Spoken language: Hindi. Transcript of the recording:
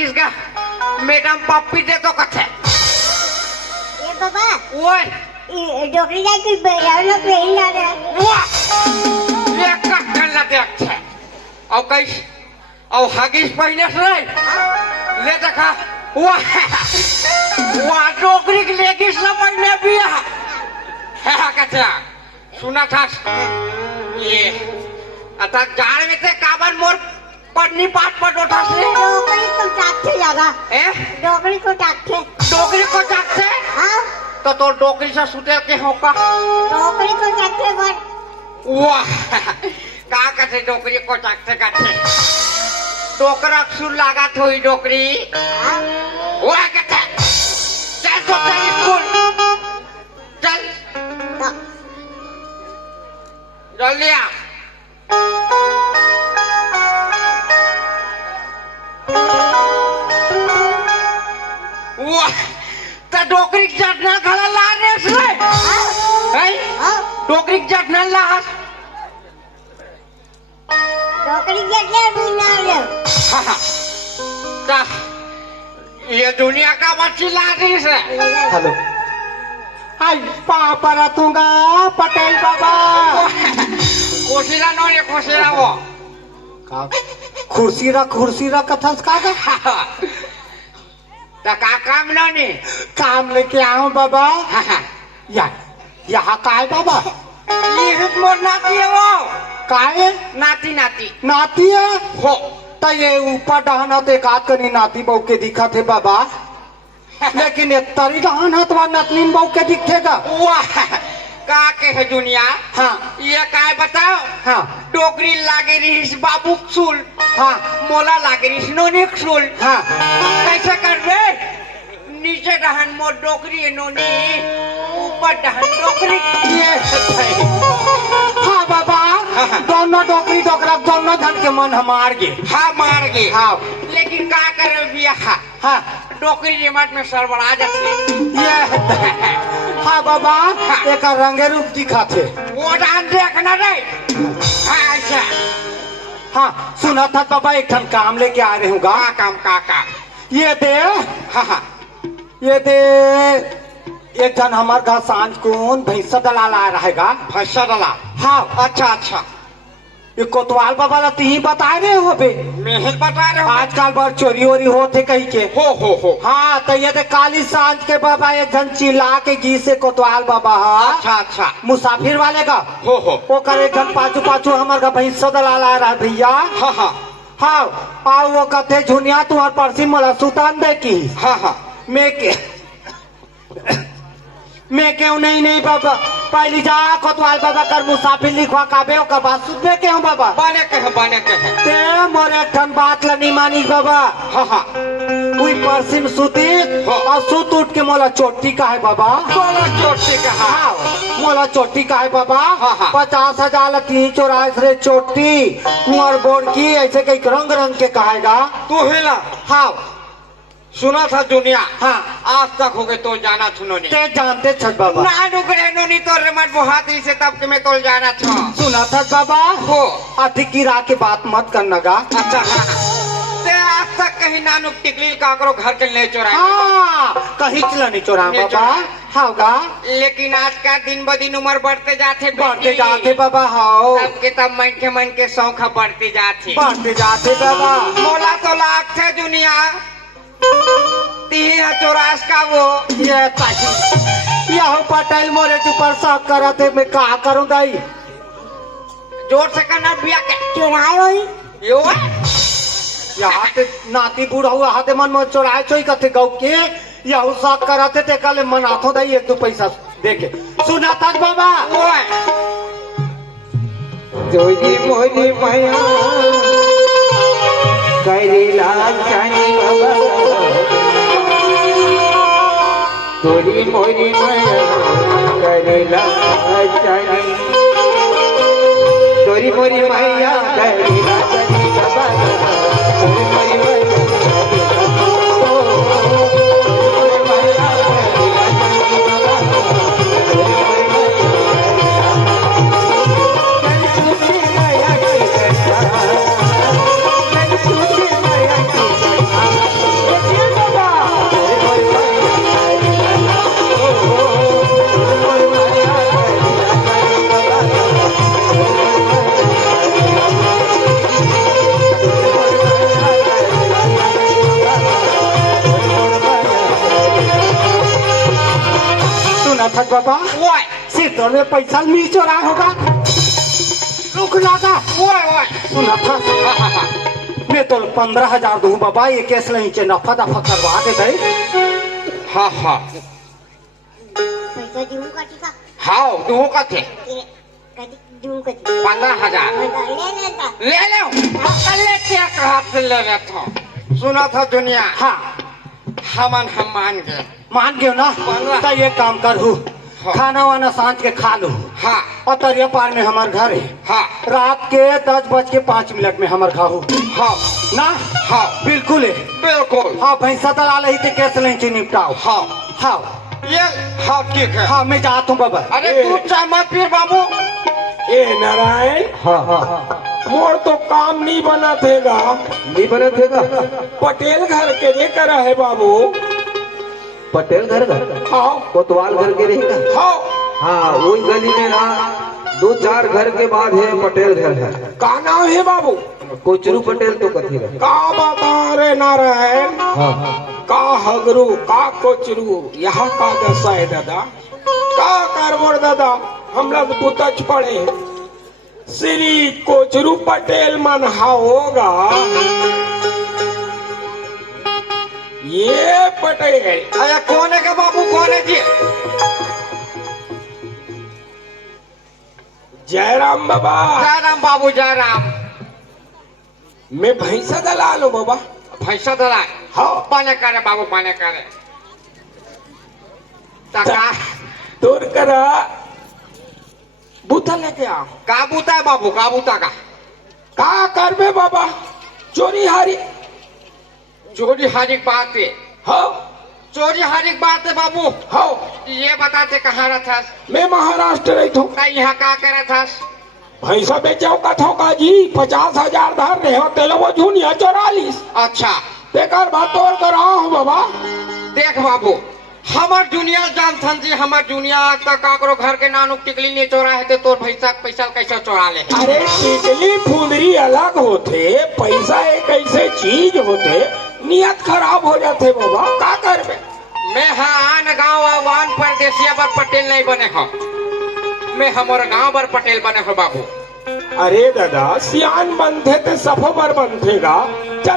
किस का मैडम पप्पी दे तो कथे ये बाबा ओए ये डॉक्टर जाए कि बेरावला पेन ना दे वाह ये कखन ला देख छे और कैस और हगिस पहने से ले देखा वाह वाह डोकरी के लेगिस ला पहने बिया है कथे सुना था ये आता गाड़ में ते काबर मोर पन्नी पाट पट उठा से डॉक्टरी को टाकते लगा डॉक्टरी को टाकते हाँ तो डोकरी से सुते के होका डॉक्टरी को टाकते बन वाह का कहते डोकरी को टाकते कहते डोकरा सुन लगा थोड़ी डोकरी वाह कहते चल तो तेरी स्कूल चल जल्दी आ वाह ता डोकरी जटना खड़ा लाने से है डोकरी जटना लास डॉक्टरी जटना भी ना ले ता ये दुनिया का बच्ची लाने से हेलो हाय पापा रतूंगा पटेल बाबा कोशिरा नो ये कोशिरा वो कुर्सी रख कथा कागा ता का काम ना ने काम लेके आओ बाबा यहाँ का है बाबा ये हित मोर नाती है वो का है नाती है हो तो ये ऊपर डहाना तो एक आध कनी नाती बहू के दिखा थे बाबा लेकिन ये तरी डहाना तो नतनीन बहू के दिखेगा वाह का के है दुनिया हाँ ये काय बताओ हाँ डोकरी लागे रही बाबू सुल हाँ मोला लागे रही नोनी सुल हाँ कैसे कर बे नीचे डहन मोर डोकरी नोनी ऊपर डहन डोकरी ये हाँ बाबा दोनों डोकरी डोकरा दोनों धन के मन हमार गे हाँ मार गे हाँ लेकिन का करे बिया हाँ डोकरी रिमोट में सरबरा जाते ये हाँ बाबा एक रंगे रूप दिखा थे वो डांस देखना रे हाँ ऐसा हाँ सुना था बाबा एक ठन काम लेके आ रहे हूँ काम ये दे हाँ ये दे एक जन हमार घर सांझ को भैंसा दलाल आ रहेगा फंसा डला हाँ अच्छा ये कोतवाल बाबा ला ही बता रहे हो बे मेहल बता रहे हो आजकल बार चोरी वोरी होते कहीं के हो हाँ तो ये दे काली सांझ के बाबा एक जन चिल्ला के गी से कोतवाल बाबा अच्छा मुसाफिर वाले का हो वो करे एक जन पाछू हमार का भैंसा दलाल आ रहा भैया हाँ आओ वो कहते झुनिया तुम्हार परसी मला सुतान दे की हाँ मैं क्यों नहीं बाबा पहली जा कोतवाल बाबा कर मुसाफिर लिखवा काबे का बात सुनते के हूँ बाबा बने के है ते मोरे ठन बात ला नहीं मानी बाबा हाँ कोई परसिन सुती और सुत उठ के मोला चोटी का है बाबा बोला चोटी का हाँ मोला चोटी का है बाबा हाँ। 50,000 तीन 84 चोटी कुंवर बोर्ड की ऐसे कई रंग के कहेगा तू हिला हाँ सुना था दुनिया हाँ आज तक हो गए तो जाना थुनो नहीं ते जानते छत बाबा ना डुकरे नो नहीं तो रिमोट बुहाती से तब के मैं तो जाना था सुना था बाबा हो अधिक की राह की बात मत करना गा अच्छा हाँ ते आज तक कहीं नानुक टिकली काकरो घर के ले चुराए हाँ कहीं चला नहीं चोरा नहीं बाबा हाँ गा लेकिन आज का दिन ब दिन उम्र बढ़ते जाते बाबा हाँ तब के तब मन के शौक बढ़ते जाते बाबा मोला तो लाख थे दुनिया 384 का वो ये यह पटेल मोरे ऊपर शक करा थे मैं क्या करूं दाई जोर से करना बिया के चुराए होई यो यहाँ ते नाती बूढ़ा हुआ हाथे मन में चोराए चोई कथे गौ के यह शक करा थे ते कल मन आथो दाई 1-2 पैसा देके सुना था बाबा जोजी मोरी माया करेला जाने बाबा तोरी मोरी माया करेला जाने तोरी मोरी माया करेला जाने बाबा तोरी मोरी माया था बाबा ओए सीटों में पैसा नहीं चोराया होगा। रुक लागा ओए ओए सुना था हाँ हाँ हाँ मैं तो 15,000 दूँ बाबा, ये केस नहीं चे नफा दफा करवा दे गए। हाँ हाँ पैसा देऊ का टिका हाँ तू कथे कधी देऊ कधी 15,000 ले ले लो ले चेक हाथ से ले लेता हूँ। सुना था दुनिया हाँ हम मान गए मान गयो ना 15। तो ये काम कर हूँ हाँ। खाना वाना सांझ के खा लूँ हाँ और तरिया पार में हमारे घर है। हाँ रात के 10:05 में हमारे खाऊ हाँ ना। हाँ बिल्कुल है। बिल्कुल हाँ भैंसा दलाल ही थे केस नहीं चे निपटाओ। हाँ हाँ ये हाँ ठीक है। हाँ मैं जाता हूँ बाबा। अरे तू चाय मत पी बाबू। ए नारायण हाँ हाँ मोर तो काम नहीं बना थेगा। नहीं बना थेगा। पटेल घर के रे करा है बाबू। पटेल घर घर हाँ कोतवाल घर के रहेगा। हाँ हाँ वही गली में ना 2-4 घर के बाद है पटेल घर है। का नाम है बाबू? कोचरू पटेल तो कथी रहे। का बता रे नारायण, हाँ का हगरू का कोचरू यहाँ का दशा है दादा? का करबोर दादा हम लोग पुतच पड़े श्री कोचरू पटेल मन होगा। ये पटेल अरे कौन है का बाबू कौन है जी? जयराम बाबा। जयराम बाबू जयराम। मैं भैंसा दलाल हूँ बाबा। भैंसा दलाल हाँ पाने करे बाबू पाने करे तका दूर करा बूथा लेके आओ। काबूता है बाबू काबूता का करबे बाबा? चोरी हारी। चोरी हारी बात है। हाँ चोरी हारी बात है बाबू। हाँ ये बताते कहाँ रहा? मैं महाराष्ट्र रही थू। यहाँ का करे था? भैंसा बेचाओ का थोका जी 50,000 धर रहे हो तेलो वो झूनिया 44। अच्छा बेकार बात और कराओ हूँ बाबा। देख बाबू हमार दुनिया जान थन जी हमार दुनिया तक काकरो घर के नानू टिकली नहीं चोरा है तोर भैंसा पैसा कैसे चोरा ले? अरे टिकली फुंदरी अलग होते, पैसा एक ऐसे चीज होते नियत खराब हो जाते बाबा। का करबे? मैं हाँ गाँव आवान परदेसिया पर पटेल नहीं बने हो। मैं हमारे गांव पर पटेल बने हो बाबू। अरे दादा सियान बनते तो सफो पर बनतेगा। चल